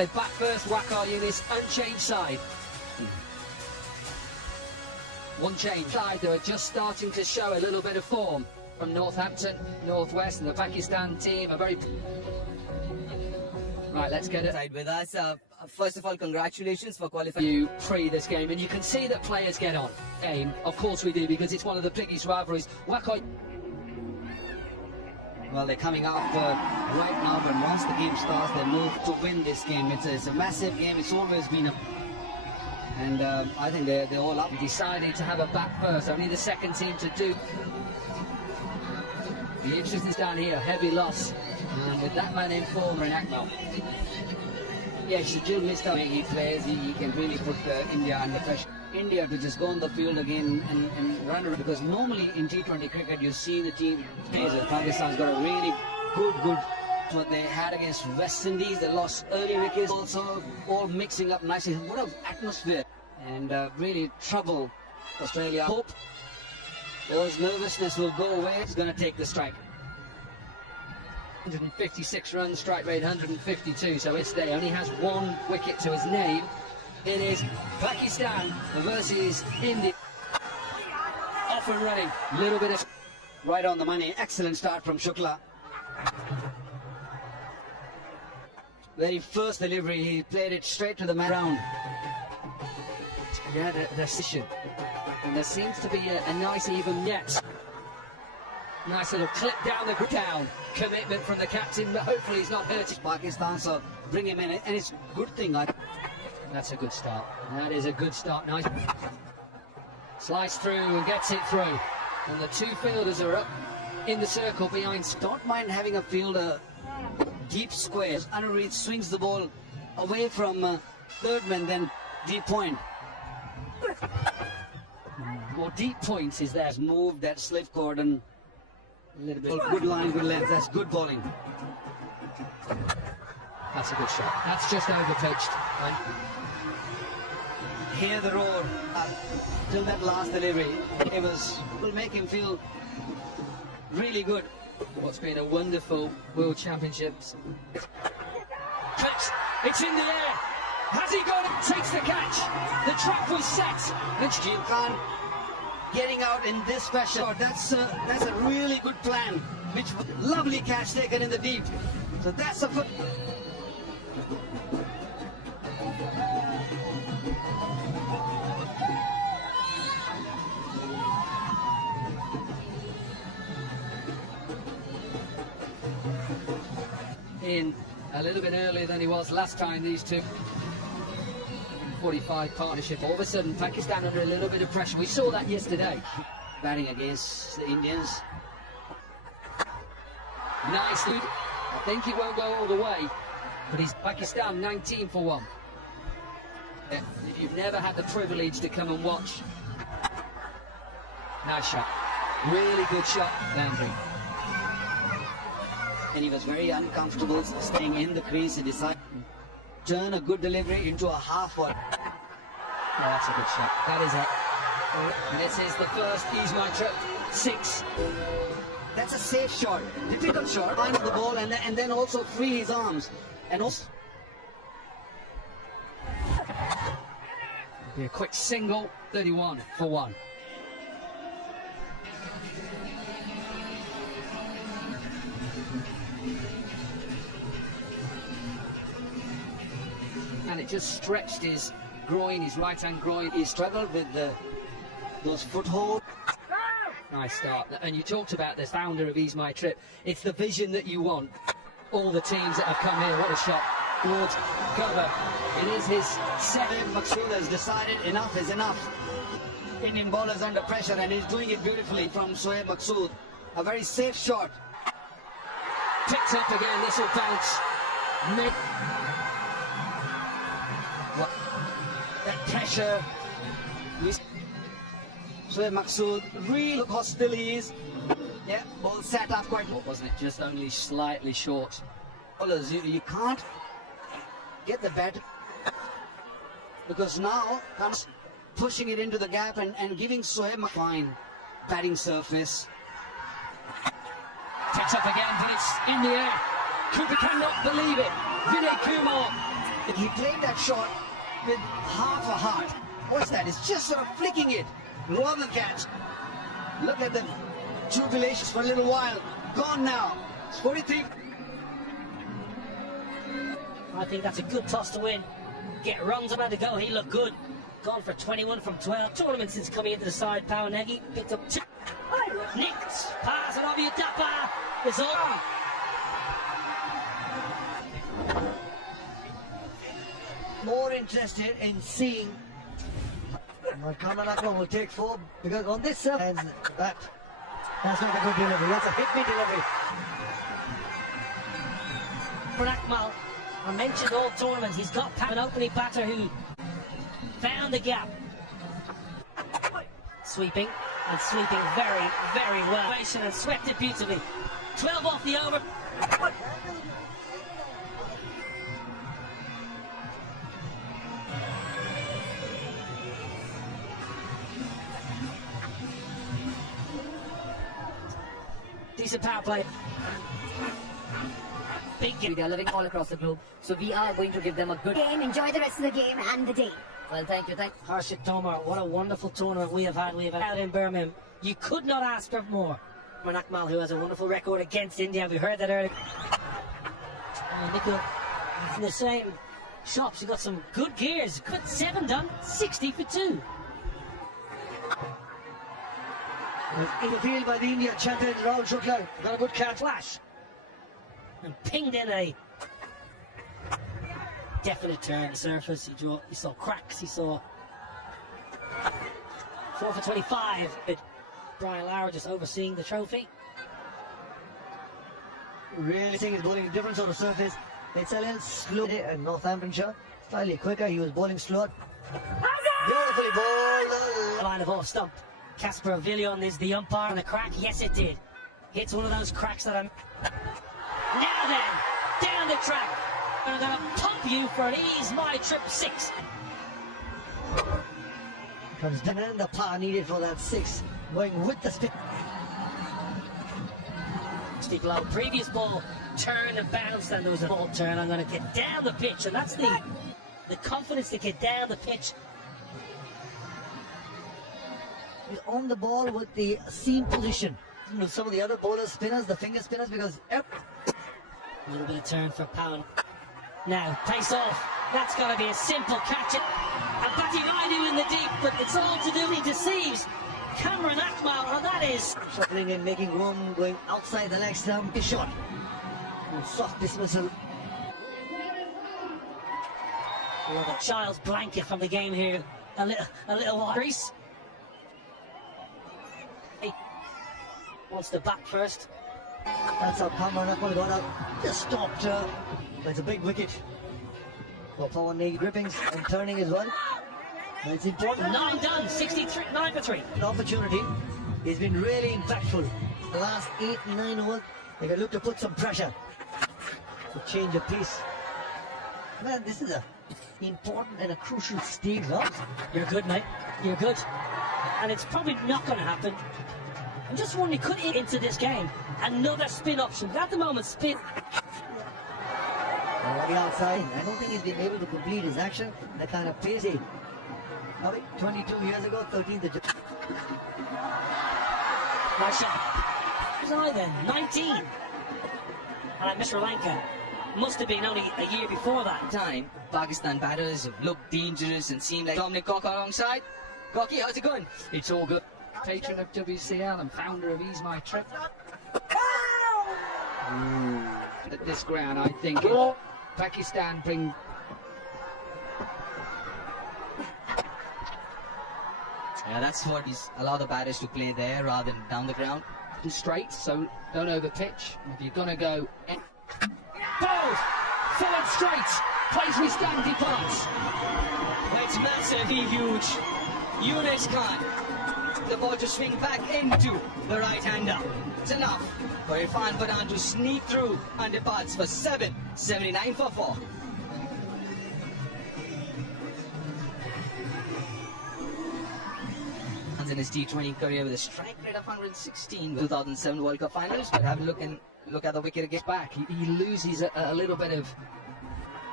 The Pak Vs Pak units unchanged side. One change side, they are just starting to show a little bit of form from Northampton, Northwest, and the Pakistan team are very... Right, let's get it With us. First of all, congratulations for qualifying. you pre this game, and you can see that players get on. Game, of course we do, because it's one of the biggest rivalries. Wacoy. Well, they're coming up right now, but once the game starts, they move to win this game. It's a massive game. It's always been a... And I think they're all up. Decided to have a back first, only the second team to do. The interest is down here, heavy loss. And with that man in form, in Akmal. Yeah, Shajil missed out. He plays, he can really put India under pressure. India to just go on the field again and run around, because normally in T20 cricket you see the team plays. Pakistan's got a really good what they had against West Indies. They lost early wickets, also all mixing up nicely. What an atmosphere, and really trouble Australia. Hope those nervousness will go away. It's going to take the strike. 156 runs, strike rate 152, so it's there. Only has one wicket to his name. It is Pakistan versus India. Off and running, little bit of... Right on the money. Excellent start from Shukla. Very first delivery, he played it straight to the round. Yeah, the decision. And there seems to be a nice even net. Nice little clip down the down. Commitment from the captain, but hopefully he's not hurt. Pakistan, so bring him in, and it's a good thing. That's a good start. That is a good start. Nice. Slice through and gets it through. And the two fielders are up in the circle behind. Don't mind having a fielder deep squares. Anureed swings the ball away from third man, then deep point. More deep points is there. Moved that slip cord and a little bit good line, good length. That's good bowling. That's a good shot. That's just over pitched. Right? Hear the roar till that last delivery. It will make him feel really good. What's been a wonderful World Championships. Clips. It's in the air. Has he got it? Takes the catch. The trap was set. Which Jim Khan getting out in this fashion. That's a really good plan. Which lovely catch taken in the deep. So that's a foot. In a little bit earlier than he was last time, these two. 45 partnership. All of a sudden, Pakistan under a little bit of pressure. We saw that yesterday. Batting against the Indians. Nice. I think he won't go all the way, but he's Pakistan 19 for 1. If you've never had the privilege to come and watch. Nice shot. Really good shot, Landry. And he was very uncomfortable staying in the crease. He decided to turn a good delivery into a half one. Yeah, that's a good shot. That is it. This is the first Ease My Trip 6. That's a safe shot. Difficult shot. Find the ball and then also free his arms. And also be a quick single. 31 for 1. And it just stretched his groin, his right-hand groin. He struggled with those footholds. Nice start. And you talked about the founder of Ease My Trip. It's the vision that you want. All the teams that have come here, what a shot. Towards cover. It is his second. Maqsood has decided enough is enough. Indian bowlers under pressure, and he's doing it beautifully from Shoaib Maqsood. A very safe shot. Picked up again, this will bounce. That pressure. Shoaib Maqsood, really look how still he is. Yeah, ball sat up quite well, wasn't it? Just only slightly short. Bowlers, you can't get the bat, because now comes pushing it into the gap and giving Shoaib a fine batting surface. Picks up again, but it's in the air. Cooper cannot believe it. Vinay Kumar He played that shot with half a heart. What's that? It's just sort of flicking it rather than catch. Look at the jubilations for a little while. Gone now. It's 43. I think that's a good toss to win. Get runs about to go. He looked good. Gone for 21 from 12. Tournament since coming into the side. Pawanegi picked up 2. Nicked. Pass it over Yutapa. It's all. More interested in seeing what Kamalakma will take 4, because on this surface, that's not a good delivery. That's a hit-me delivery. For Akmal, I mentioned all tournaments. He's got an opening batter who found the gap. Sweeping, and sweeping very, very well. And swept it beautifully. 12 off the over. Decent power play. They are living all across the globe, so we are going to give them a good game. Enjoy the rest of the game and the day. Well, thank you. Harshit Tomar, what a wonderful tournament we have had. Out in Birmingham. You could not ask for more. Akmal, who has a wonderful record against India, we heard that earlier. Nikhil, in the same shops, he got some good gears. Good 7 done, 60 for 2. In the field by the India champion, Rahul Shukla. Got a good catch. Flash. And pinged in a definite turn. The surface, he saw cracks, he saw 4 for 25. Brian Lauer just overseeing the trophy. Really seeing his bowling difference on the surface. It's a little slow in Northamptonshire. Slightly quicker, he was bowling slower. Beautifully bowled. Line of off stump. Casper Avilion is the umpire on the crack. Yes, it did. Hits one of those cracks that I'm. Now then, down the track. I'm going to pump you for an Ease My Trip 6. Comes down and the power needed for that 6. Going with the spin. Steve Lowe, previous ball turned and bounced, and there was a ball turn. I'm going to get down the pitch, and that's the confidence to get down the pitch. He's on the ball with the seam position. Some of the other bowlers, spinners, the finger spinners, because a little bit of turn for Powan. Now, pace off. That's got to be a simple catch. And Bati Raidu in the deep, but it's all to do. He deceives Cameron Akmal, and that is shuffling in, making room, going outside the leg stump. His shot. And soft dismissal. A child's blanket from the game here. A little crease. He wants the bat first. That's how Cameron Akmal got out. Just stopped. It's a big wicket for Pawan grippings and turning as well. But it's important. 9 done, 63, 9 for 3. An opportunity. He's been really impactful. The last 8, 9 overs, they can look to put some pressure to change of pace. Man, this is a important and a crucial stage. You're good, mate. You're good. And it's probably not going to happen. I'm just wondering, could he into this game another spin option? At the moment, spin. Already outside. I don't think he's been able to complete his action. The kind of pace he. 22 years ago, 13th of July. Nice shot. Then 19. And I miss Sri Lanka. Must have been only a year before that. Time, Pakistan batters have looked dangerous and seemed like Dominic Cock alongside. Cocky, how's it going? It's all good. Patron of WCL and founder of Ease My Trip. At this ground, I think if Pakistan bring. Yeah, that's what he's allowed the batters to play there rather than down the ground. Straight, so don't over pitch. If you're gonna go. Bowled! Forward straight! Plays with stand departs. It's massively huge. Yunus Khan. The ball to swing back into the right-hander. It's enough for Irfan Pathan to sneak through and departs for 7, 79 for 4. In his T20 career with a strike rate of 116, 2007 World Cup Finals. But have a look at the wicket against back. He loses a little bit of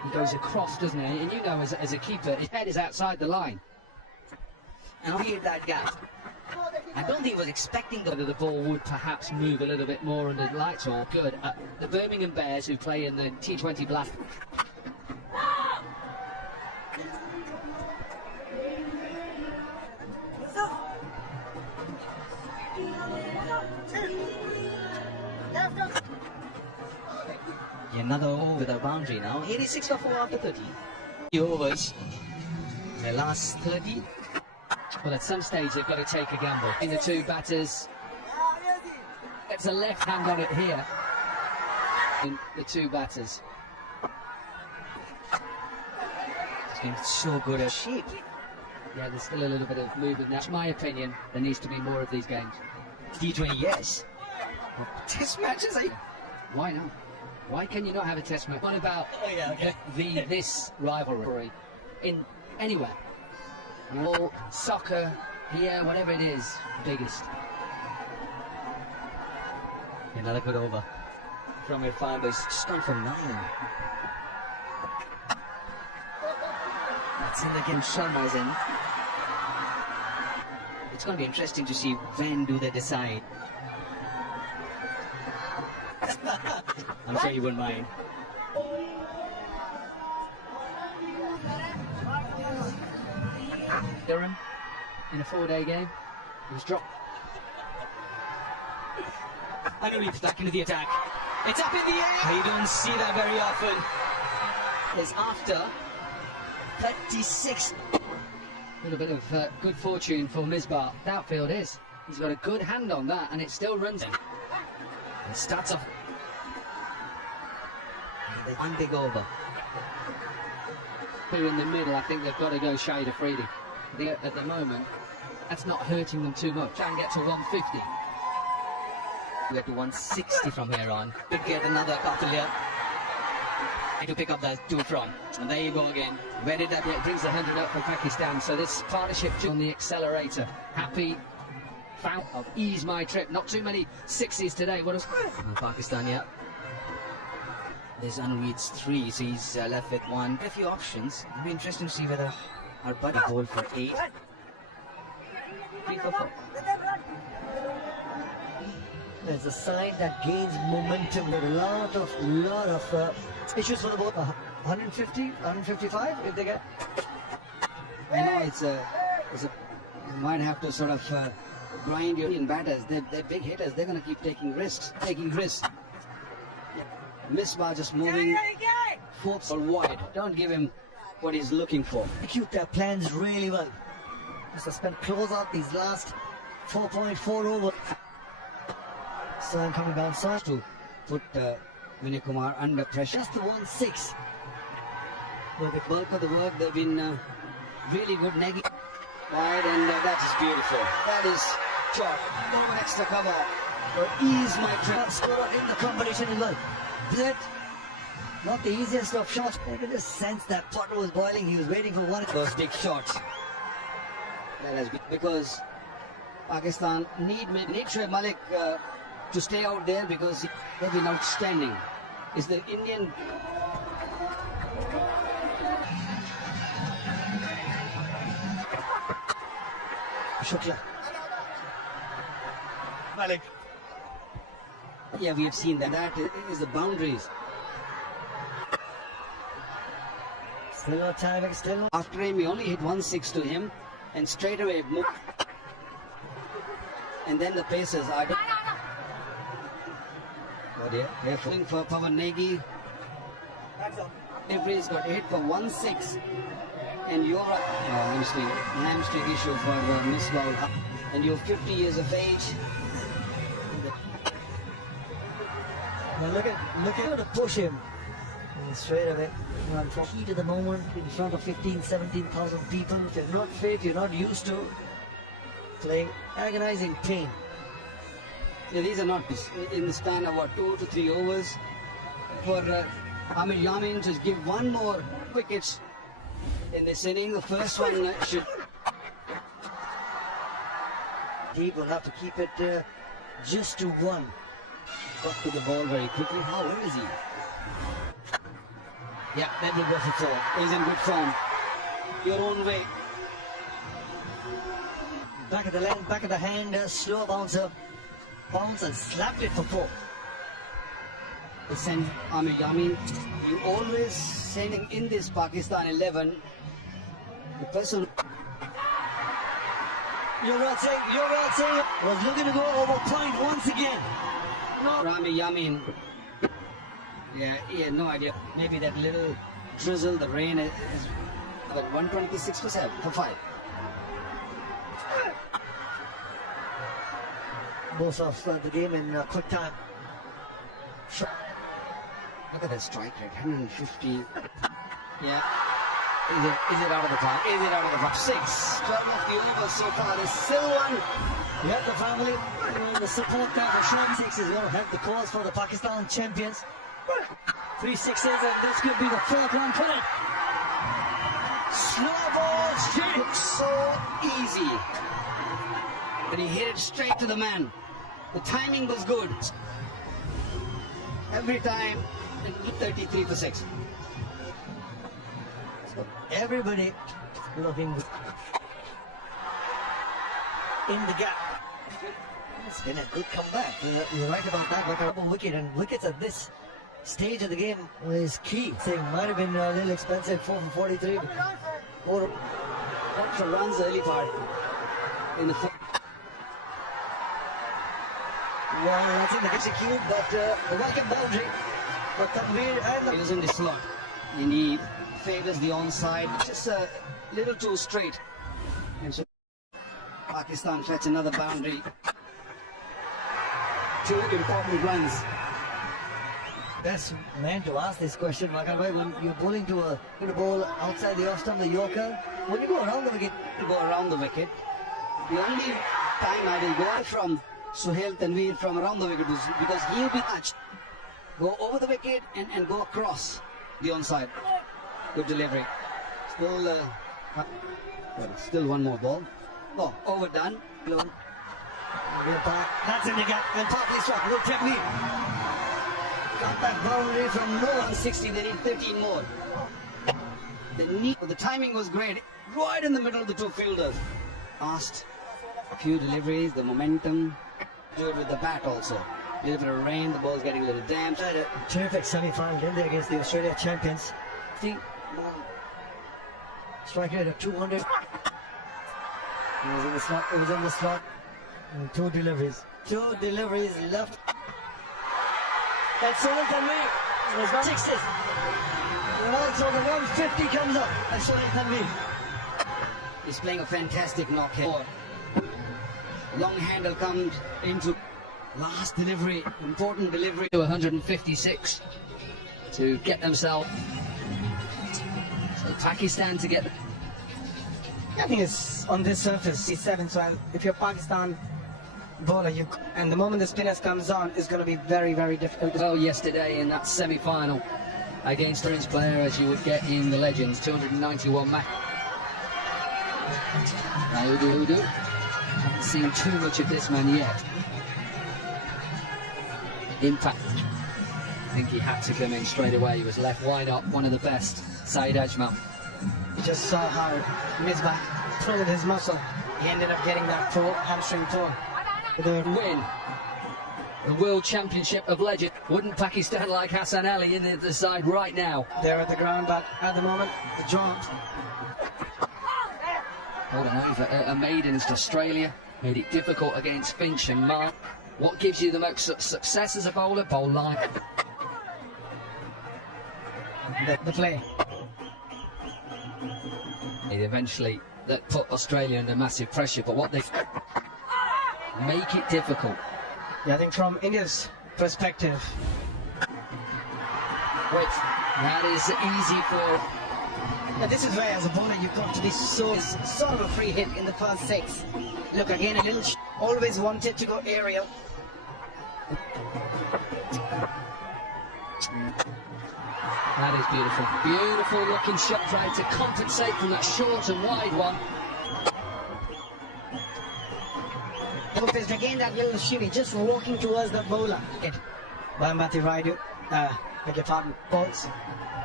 He goes across, doesn't he? And you know, as a keeper, his head is outside the line. And cleared that gap. I don't think he was expecting Whether the ball would perhaps move a little bit more under the lights or good. The Birmingham Bears, who play in the T20 Blast. Another over with a boundary now. 86 for 4 after 30. The overs. The last 30. Well, at some stage they've got to take a gamble. In the two batters, it's a left hand on it here. In the two batters. It's been so good a shape. Yeah, there's still a little bit of movement. That's my opinion. There needs to be more of these games. T20, yes. Test matches, Why not? Why can you not have a test match? What about this rivalry in anywhere? All soccer here, whatever it is, biggest. Another good over from your Fibers. Just gone for 9. That's in again. Sharma's in. It's going to be interesting to see when do they decide. I'm sure you wouldn't mind. Durham in a 4-day game. He was dropped. And Leaps back into the attack. It's up in the air! You don't see that very often. It's after 36. A little bit of good fortune for Misbah. Outfield is. He's got a good hand on that, and it still runs in. It starts off. One big over. Here in the middle, I think they've got to go Shade Afridi. At the moment, that's not hurting them too much. Try and get to 150. We get to 160 from here on. Could get another Kautilya to pick up that 2 from. And there you go again. Where did that get? Brings the 100 up for Pakistan. So this partnership on the accelerator. Happy foul of ease my trip. Not too many 60s today. What is Pakistan, yeah. There's Anuid's 3, so he's left with 1. A few options. It'll be interesting to see whether our buddy bowled for 8. 3 for 4. There's a side that gains momentum with a lot of issues for the ball. 150, 155 if they get. I know it's a you might have to sort of grind your Indian batters. They're big hitters. They're going to keep taking risks. Misbah just moving 4th or wide. Don't give him what he's looking for. Execute their plans really well. Must have spent close out these last 4.4 over. So I'm coming down south To put Vinay Kumar under pressure. just to 1-6. With the bulk of the work, they've been really good negging wide, and that is beautiful. That is shot. No extra cover. Ease my trap. Top scorer in the competition as well. That not the easiest of shots. I could just sense that pot was boiling. He was waiting for one. Those big shots. That has been because Pakistan need Shoaib Malik to stay out there because they've been outstanding. Is the Indian Shukla. Malik? Yeah, we have seen that. That is the boundaries. Still no timing, still no. After him, we only hit 1-6 to him, and straight away moved. And then the paces are. Oh dear, careful for Pawan Negi. Everybody's got hit for 1-6, and you're hamstring issue for Misbah, and you're 50 years of age. Now look at to push him. And straight away. Heat at the moment in front of 17,000 people. If you're not fit, you're not used to playing agonizing pain. Yeah, these are not in the span of what, 2 to 3 overs for Amir Yamin to give one more wicket in this inning. The first one should. He will have to keep it just to 1. Got to the ball very quickly. How is he? Yeah, then he goes for 4. He's in good form. Your own way. Back of the length, back of the hand, slow bouncer. Bounce and slapped it for 4. I mean, you always sending in this Pakistan 11, the person. You're right saying, was looking to go over point once again. No. Rami Yamin. Yeah, he had no idea. Maybe that little drizzle, the rain is about 126 for 5. Both of the game in quick time. Look at that strike rate, 150. Yeah. Is it out of the park? Is it out of the park? 6. 12 off the over so far. There's still one. You have the family, the support there for Sean 6 is going to help the cause for the Pakistan champions. 3 6s and this could be the 4th one. Put it. Slow ball straight. Looks so easy. But he hit it straight to the man. The timing was good. Every time, 33 for 6. So everybody looking in the gap. It's been a good comeback. You're right about that. Like a wicket, and wickets at this stage of the game is key. It might have been a little expensive, 4 for 43. 4 for runs early part in the. Well, I think they execute, but the welcome boundary for Tanveer and He was in the slot, and he favors the onside, just a little too straight. And so Pakistan fetch another boundary. 2 important runs. Best man to ask this question, Makan bhai, when you're bowling to a ball outside the off stump, the Yorker, when you go around the wicket, To go around the wicket. The only time I will go from Suhail Tanveer from around the wicket was because he'll be touched. Go over the wicket and go across the onside. Good delivery. Still one more ball. Oh, overdone. That's in the gap, and partly struck. Good technique. Got that boundary from no 160, they need 13 more. The timing was great. Right in the middle of the 2 fielders. Fast. A few deliveries, the momentum. Do it with the bat also. A little bit of rain, the ball's getting a little damp. Had a terrific semi-final in there against the Australia champions. Strike rate of 200. It was in the slot. It was in the slot. And 2 deliveries. 2 deliveries left. That's all it can make. It was 6s. And also the 150 comes up. That's all it can be. He's playing a fantastic knock here. Long handle comes into last delivery, important delivery. To 156 to get themselves. So Pakistan to get. I think it's on this surface, C7. So if you're Pakistan bowler, and the moment the spinners comes on, it's going to be very, very difficult. Well, yesterday in that semi-final against Prince player, as you would get in the Legends, 291 match. Udu. Haven't seen too much of this man yet. Impact. I think he had to come in straight away. He was left wide up, one of the best. Saeed Ajmal. You just saw how Misbah pulled his muscle. He ended up getting that hamstring torn. Win the World Championship of Legends. Wouldn't Pakistan like Hassan Ali in the side right now? They're at the ground, but at the moment, the jaunt. Hold on over a maidens to Australia. Made it difficult against Finch and Mark. What gives you the most success as a bowler? Bowl line. The play. Eventually, that put Australia under massive pressure, but what they make it difficult. Yeah, I think from India's perspective, That is easy for. this is where, as a bowler, you've got to be sort of a free hit in the first 6. Look again, a little. Always wanted to go aerial. That is beautiful. Beautiful looking shot, tried to compensate from that short and wide one. Again, that little shimmy, just walking towards the bowler. Bambati Raidu, beg your pardon, balls.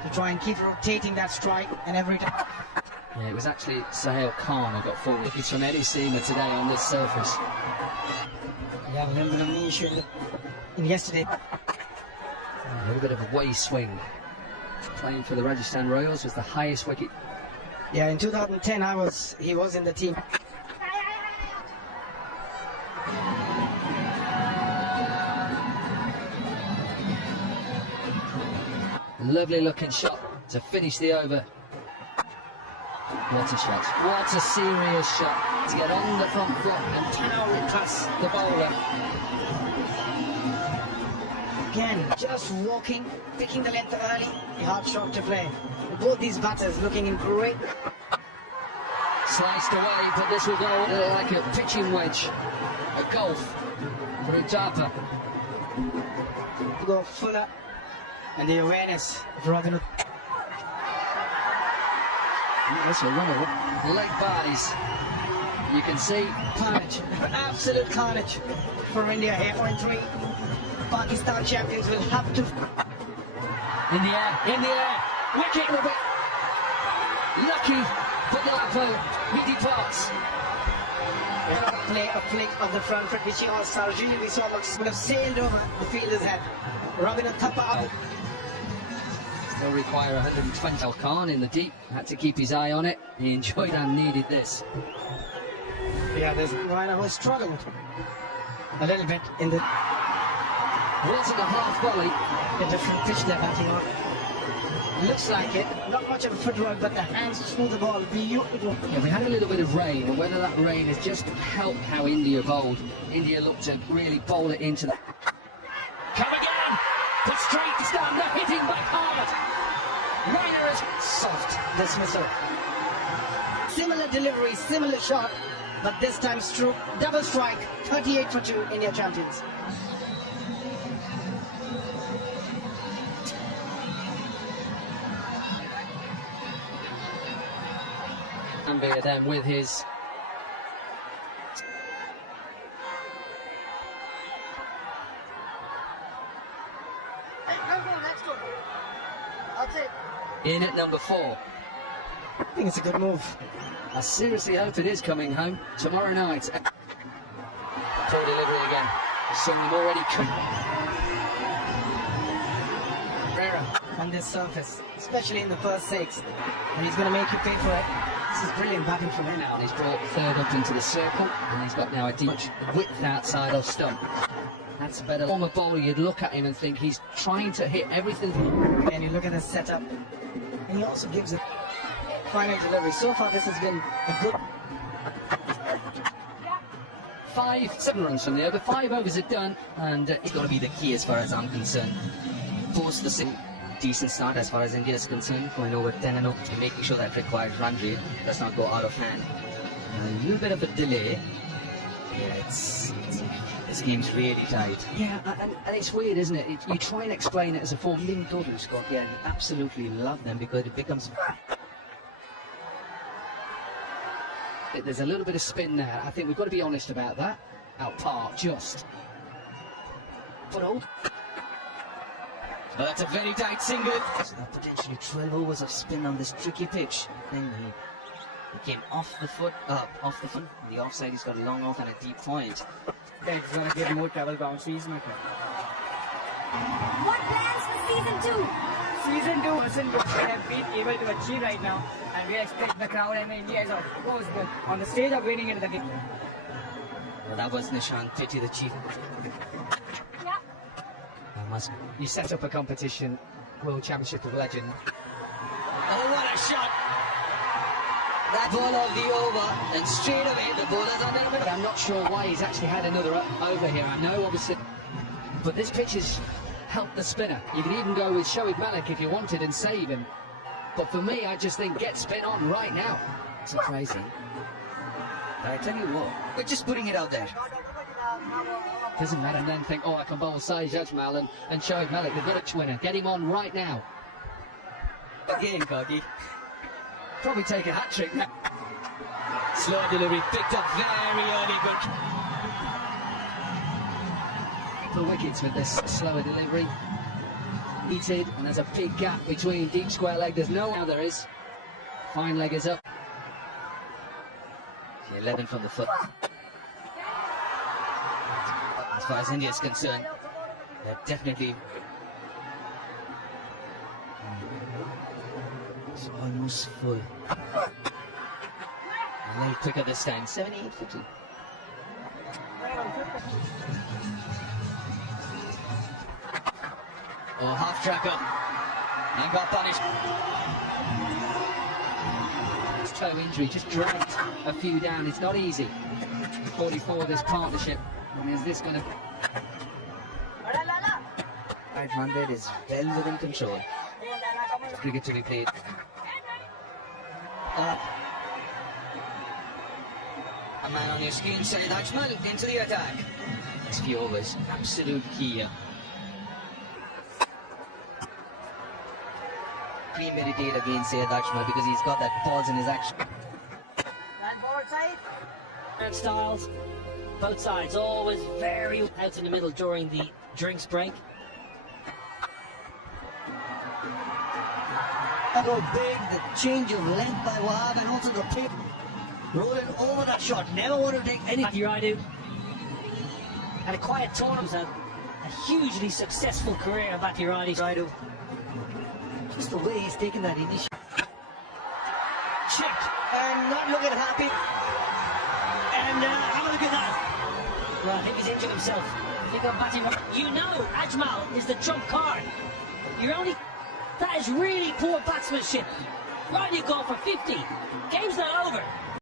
to try and keep rotating that strike, and every time. Yeah, it was actually Sahel Khan who got forward. He's from any seamer today on this surface. Yeah, a little bit of knee issue in yesterday. A little bit of a way swing. Playing for the Rajasthan Royals was the highest wicket. Yeah, in 2010 he was in the team. Lovely looking shot to finish the over. What a shot. What a serious shot to get on the front foot and power it past the bowler. Again, just walking, picking the length early, a hard shot to play. Both these batters looking in great. Sliced away, but this will go like a pitching wedge. A golf for Utapa. Go fuller, and the awareness of Robin. That's a runner. Leg buys. You can see Carnage, absolute carnage for India here. 0.3. Pakistan champions will have to. in the air. Wicket will be lucky, but he departs. Play a flick of the front foot, which Sarojini we saw would have sailed over the fielder's head. Robin Thapa out. Still require 120. Al Khan in the deep, had to keep his eye on it. He enjoyed and needed this. Yeah, there's Raina who struggled a little bit in the. Wasn't a half volley. A different pitch they're batting on. Looks like it. Not much of a footwork, but the hands through the ball. Beautiful. Yeah, we had a little bit of rain, and whether that rain has just helped how India bowled. India looked to really bowl it into the. Come again! Put straight to stand, they're hitting back hard. Rainer is soft. Dismissal. Similar delivery, similar shot, but this time stroke. Double strike. 38 for 2. India champions. Ambia then with his. In at number 4. I think it's a good move. I seriously hope it is coming home tomorrow night. Poor delivery again. Some already come. Rera on this surface, especially in the first 6, and he's going to make you pay for it. This is brilliant batting from him now. He's brought third up into the circle, and he's got now a deep width outside of stump. That's a better former bowler. You'd look at him and think he's trying to hit everything. And you look at the setup, and he also gives a final delivery. So far, this has been a good. 7 runs from the over. 5 overs are done, and it's got to be the key as far as I'm concerned. Force the decent start as far as India is concerned, going over 10 and up, and making sure that required run rate does not go out of hand. A little bit of a delay. Yeah, this game's really tight. Yeah, and it's weird, isn't it? You try and explain it as a form. Lim Dodu, Scott, yeah, absolutely love them because it becomes. There's a little bit of spin there. I think we've got to be honest about that. Out par, just. But old. Well, that's a very tight single. So that potentially 12 overs of spin on this tricky pitch. Then he came off the foot, off the foot. On the offside, he's got a long off and a deep point. It's going to give more travel boundaries, my friend. What plans for season 2? Season 2 wasn't what we have been able to achieve right now, and we expect the crowd and India is of course on the stage of winning into the game. Well, that was Nishant Pity, the chief. Yeah. You set up a competition, World Championship of Legend. Oh, what a shot! That ball of the over, and straight away the bowler's on there. But I'm not sure why he's actually had another over here. I know, obviously, but this pitch has helped the spinner. You could even go with Shoaib Malik if you wanted and save him. But for me, I just think get spin on right now. Surprising. But I tell you what, we're just putting it out there. Doesn't matter, and then think, oh, I can bowl Sai Jajmal and Shoaib Malik. They've got a winner. Get him on right now. Again, Kagi. Probably take a hat-trick now. Slow delivery, picked up very early, but The wickets with this slower delivery. Heated, and there's a big gap between deep square leg. There's no now there is. Fine leg is up. 11 from the foot. As far as India is concerned, they're definitely. It's almost full. A little quicker this time. 78-50. Oh, half track up and got punished. His toe injury just dragged a few down. It's not easy. 44 this partnership. And is this going to? Right, 100 is well within control. Cricket to be played. Up. A man on your screen said Ajmal into the attack. Next few overs, absolute key here. Premeditate against Syed Ajmal because he's got that pause in his action. Styles, both sides always very out in the middle during the drinks break. Go big, the change of length by Wahab and also the pick. Rolling over that shot, never want to take any. Raidu had a quiet tournament, a hugely successful career at Raidu. Just the way he's taken that initiative. Check, and not looking happy. And have a look at that. Well, I think he's injured himself. I think I'm batting. You know, Ajmal is the trump card. You're only. That is really poor batsmanship. Raidu gone for 50. Game's not over.